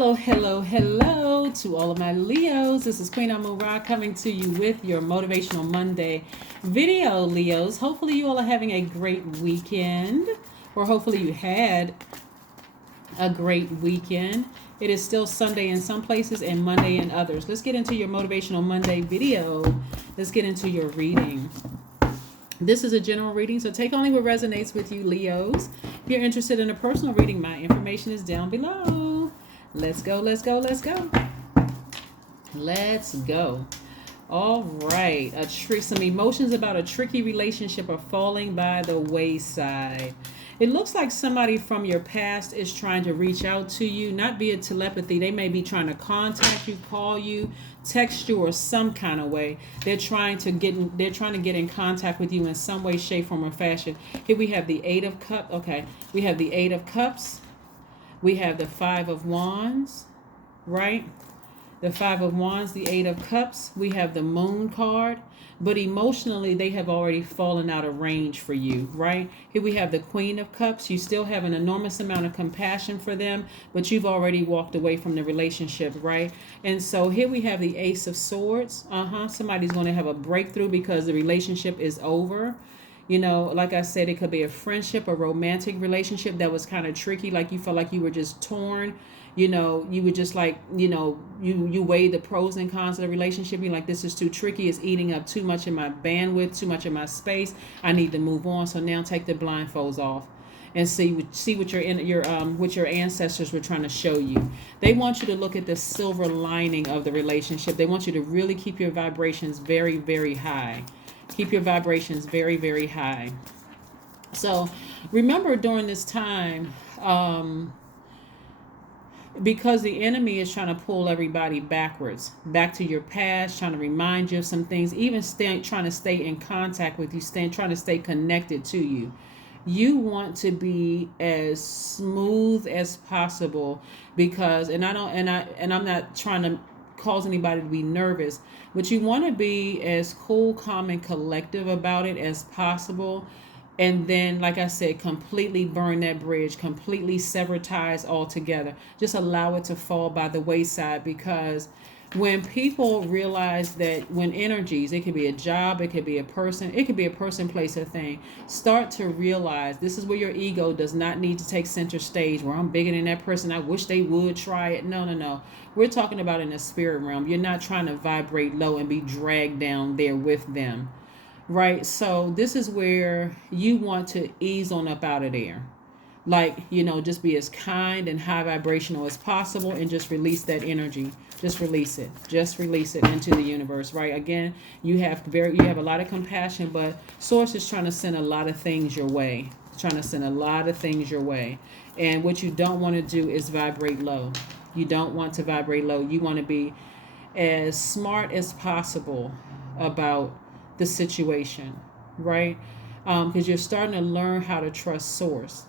Hello, hello, hello to all of my Leos. This is Queen Amun Ra coming to you with your Motivational Monday video, Leos. Hopefully you all are having a great weekend, or hopefully you had a great weekend. It is still Sunday in some places and Monday in others. Let's get into your Motivational Monday video. Let's get into your reading. This is a general reading, so take only what resonates with you, Leos. If you're interested in a personal reading, my information is down below. Let's go, let's go, let's go. Let's go. All right. Some emotions about a tricky relationship are falling by the wayside. It looks like somebody from your past is trying to reach out to you, not via telepathy. They may be trying to contact you, call you, text you, or some kind of way. They're trying to get in contact with you in some way, shape, form, or fashion. Here we have the Eight of Cups. Okay, we have the Eight of Cups. We have the Five of Wands, right? The Five of Wands, the Eight of Cups. We have the Moon card. But emotionally, they have already fallen out of range for you, right? Here we have the Queen of Cups. You still have an enormous amount of compassion for them, but you've already walked away from the relationship, right? And so here we have the Ace of Swords. Somebody's going to have a breakthrough because the relationship is over. You know, like I said, it could be a friendship, a romantic relationship that was kind of tricky. Like you felt like you were just torn. You know, you would just like, you weigh the pros and cons of the relationship. You're like, this is too tricky. It's eating up too much of my bandwidth, too much of my space. I need to move on. So now take the blindfolds off and see what your ancestors were trying to show you. They want you to look at the silver lining of the relationship. They want you to really keep your vibrations very, very high. Keep your vibrations very, very high. So remember during this time, because the enemy is trying to pull everybody backwards, back to your past, trying to remind you of some things, even trying to stay in contact with you, trying to stay connected to you. You want to be as smooth as possible because, I'm not trying to cause anybody to be nervous, but you want to be as cool, calm, and collective about it as possible. And then, like I said, completely burn that bridge, completely sever ties altogether. Just allow it to fall by the wayside, because when people realize that when energies, it could be a job, it could be a person, place, or thing, start to realize this is where your ego does not need to take center stage, where I'm bigger than that person, I wish they would try it. No. We're talking about in the spirit realm. You're not trying to vibrate low and be dragged down there with them. Right, so this is where you want to ease on up out of there. Like, just be as kind and high vibrational as possible and just release that energy. Just release it. Just release it into the universe, right? Again, you have a lot of compassion, but Source is trying to send a lot of things your way. And what you don't want to do is vibrate low. You don't want to vibrate low. You want to be as smart as possible about the situation, right? Because you're starting to learn how to trust Source.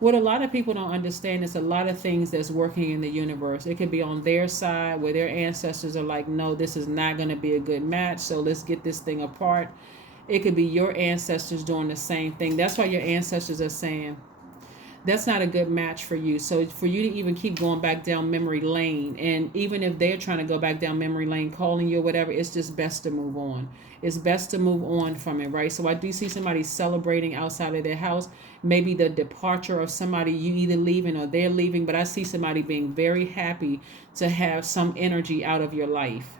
What a lot of people don't understand is a lot of things that's working in the universe. It could be on their side where their ancestors are like, no, this is not going to be a good match, so let's get this thing apart. It could be your ancestors doing the same thing. That's why your ancestors are saying, that's not a good match for you. So for you to even keep going back down memory lane, and even if they're trying to go back down memory lane, calling you or whatever, it's just best to move on. It's best to move on from it, right? So I do see somebody celebrating outside of their house, maybe the departure of somebody, you either leaving or they're leaving, but I see somebody being very happy to have some energy out of your life.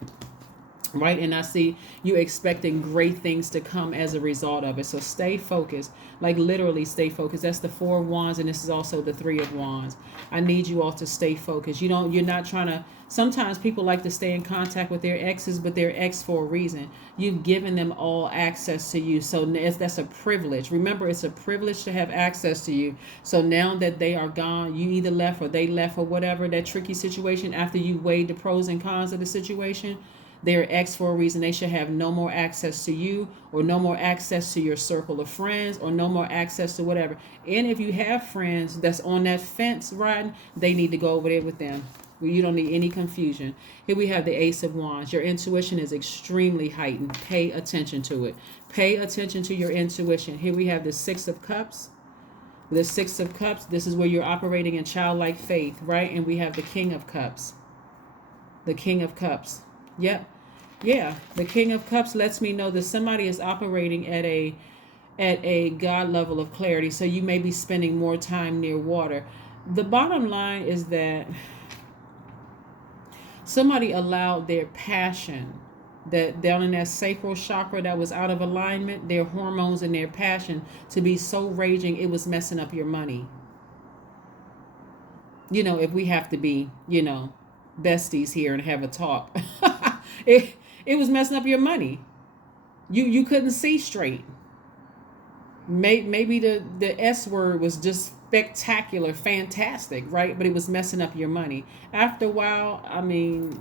Right, and I see you expecting great things to come as a result of it. So stay focused, like literally stay focused. That's the Four of Wands, and this is also the Three of Wands. I need you all to stay focused. You're not trying to. Sometimes people like to stay in contact with their exes, but they're ex for a reason. You've given them all access to you, so that's a privilege. Remember, it's a privilege to have access to you. So now that they are gone, you either left or they left or whatever, that tricky situation, after you weighed the pros and cons of the situation, they're ex for a reason. They should have no more access to you, or no more access to your circle of friends, or no more access to whatever. And if you have friends that's on that fence riding, they need to go over there with them. You don't need any confusion. Here we have the Ace of Wands. Your intuition is extremely heightened. Pay attention to it. Pay attention to your intuition. Here we have the Six of Cups. The Six of Cups, this is where you're operating in childlike faith, right? And we have the King of Cups. The King of Cups. Yep. Yeah. The King of Cups lets me know that somebody is operating at a God level of clarity. So you may be spending more time near water. The bottom line is that somebody allowed their passion, that down in that sacral chakra that was out of alignment, their hormones and their passion to be so raging it was messing up your money. If we have to be, besties here and have a talk, it was messing up your money. You couldn't see straight. Maybe the S word was just spectacular, fantastic, right? But it was messing up your money. After a while, I mean,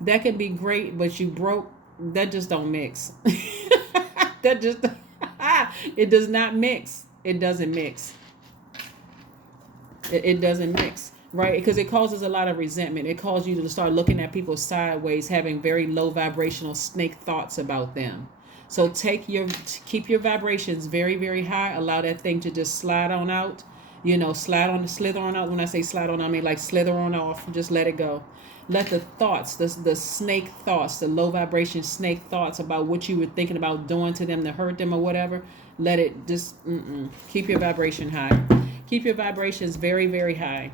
that can be great, but you broke. That just don't mix. That just it does not mix. It doesn't mix. It doesn't mix, right? Because it causes a lot of resentment. It causes you to start looking at people sideways, having very low vibrational snake thoughts about them. So keep your vibrations very, very high. Allow that thing to just slide on out. Slither on out. When I say slide on, I mean like slither on off. Just let it go. Let the thoughts, the snake thoughts, the low vibration snake thoughts about what you were thinking about doing to them to hurt them or whatever, let it just, keep your vibration high. Keep your vibrations very, very high.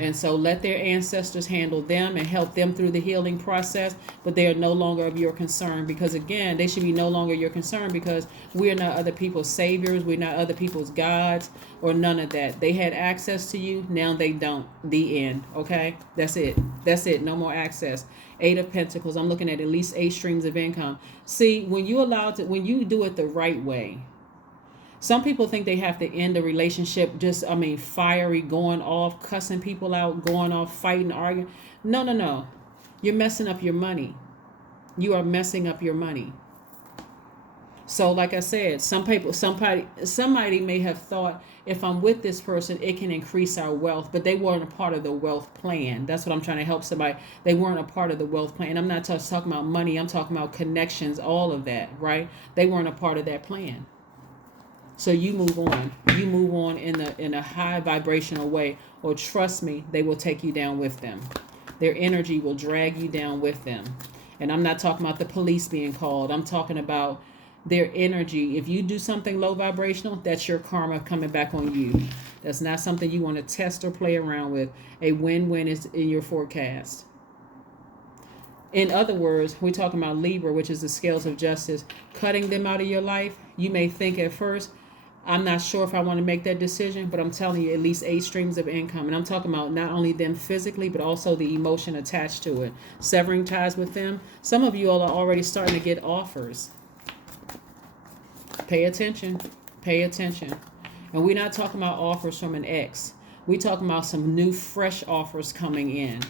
And so let their ancestors handle them and help them through the healing process, but they are no longer of your concern, because again, they should be no longer your concern, because we're not other people's saviors, we're not other people's gods or none of that. They had access to you, now they don't. The end. Okay, that's it. No more access. Eight of Pentacles. I'm looking at least 8 streams of income. See, when you do it the right way. Some people think they have to end a relationship just, fiery, going off, cussing people out, going off, fighting, arguing. No. You're messing up your money. You are messing up your money. So like I said, somebody may have thought, if I'm with this person, it can increase our wealth, but they weren't a part of the wealth plan. That's what I'm trying to help somebody. They weren't a part of the wealth plan. I'm not just talking about money. I'm talking about connections, all of that, right? They weren't a part of that plan. So you move on. You move on in a high vibrational way, or trust me, they will take you down with them. Their energy will drag you down with them. And I'm not talking about the police being called. I'm talking about their energy. If you do something low vibrational, that's your karma coming back on you. That's not something you want to test or play around with. A win-win is in your forecast. In other words, we're talking about Libra, which is the scales of justice. Cutting them out of your life, you may think at first, I'm not sure if I want to make that decision, but I'm telling you, at least 8 streams of income. And I'm talking about not only them physically, but also the emotion attached to it. Severing ties with them. Some of you all are already starting to get offers. Pay attention. Pay attention. And we're not talking about offers from an ex. We're talking about some new, fresh offers coming in.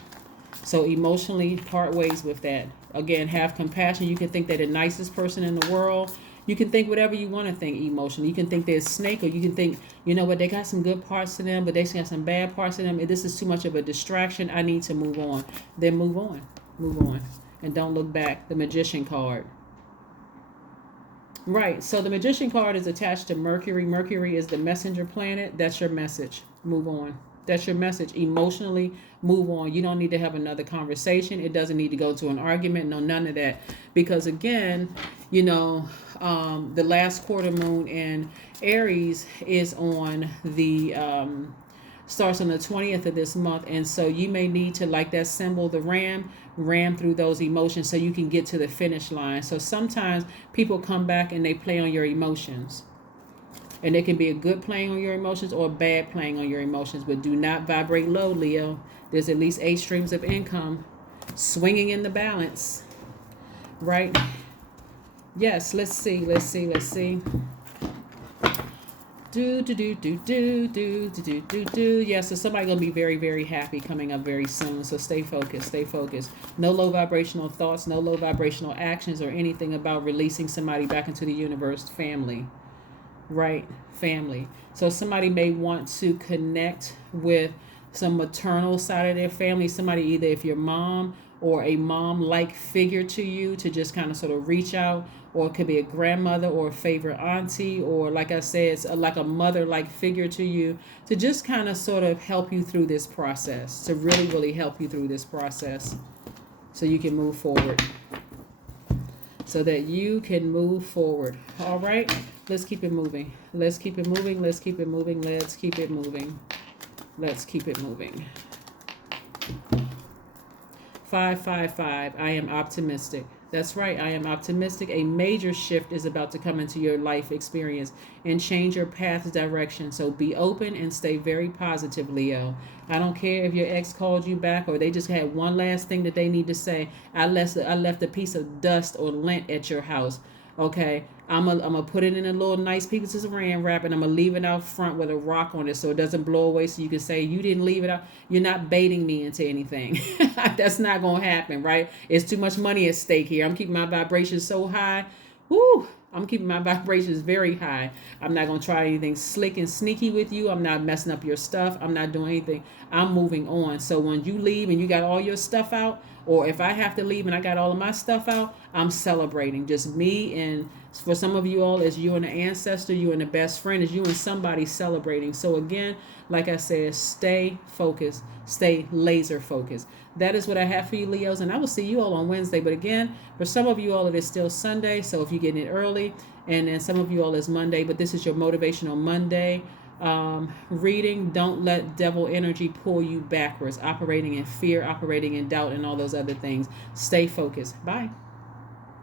So emotionally, part ways with that. Again, have compassion. You can think they're the nicest person in the world. You can think whatever you want to think emotionally. You can think they're a snake, or you can think, you know what, they got some good parts to them, but they got some bad parts to them. And this is too much of a distraction. I need to move on. Then move on. Move on. And don't look back. The Magician card. Right. So the Magician card is attached to Mercury. Mercury is the messenger planet. That's your message. Move on. That's your message. Emotionally, move on. You don't need to have another conversation. It doesn't need to go to an argument. No, none of that. Because again, the last quarter moon in Aries is on the starts on the 20th of this month, and so you may need to, like that symbol, the ram through those emotions so you can get to the finish line. So sometimes people come back and they play on your emotions. And it can be a good playing on your emotions or a bad playing on your emotions. But do not vibrate low, Leo. There's at least 8 streams of income swinging in the balance. Right? Yes, let's see. Yeah, so somebody going to be very, very happy coming up very soon. So stay focused. No low vibrational thoughts, no low vibrational actions or anything about releasing somebody back into the universe. Family. Right, family. So somebody may want to connect with some maternal side of their family. Somebody, either if your mom or a mom-like figure to you, to just kind of sort of reach out, or it could be a grandmother or a favorite auntie, or like I said, it's like a mother-like figure to you, to just kind of sort of help you through this process, to really, really help you through this process so you can move forward. So that you can move forward. All right, let's keep it moving. Let's keep it moving. Let's keep it moving. Let's keep it moving. Let's keep it moving. 555. I am optimistic. That's right. I am optimistic. A major shift is about to come into your life experience and change your path's direction. So be open and stay very positive, Leo. I don't care if your ex called you back or they just had one last thing that they need to say. I left a piece of dust or lint at your house. Okay, I'm gonna put it in a little nice piece of saran wrap, and I'm gonna leave it out front with a rock on it so it doesn't blow away. So you can say you didn't leave it out. You're not baiting me into anything. That's not gonna happen, right? It's too much money at stake here. I'm keeping my vibrations so high. Woo! I'm keeping my vibrations very high. I'm not gonna try anything slick and sneaky with you. I'm not messing up your stuff. I'm not doing anything. I'm moving on. So when you leave and you got all your stuff out, or if I have to leave and I got all of my stuff out, I'm celebrating. Just me, and for some of you all, it's you and the ancestor, you and the best friend, is you and somebody celebrating. So again, like I said, stay focused, stay laser focused. That is what I have for you, Leos, and I will see you all on Wednesday. But again, for some of you all, it is still Sunday, so if you get in early, and then some of you all is Monday, but this is your Motivational Monday reading. Don't let devil energy pull you backwards, operating in fear, operating in doubt, and all those other things. Stay focused. Bye.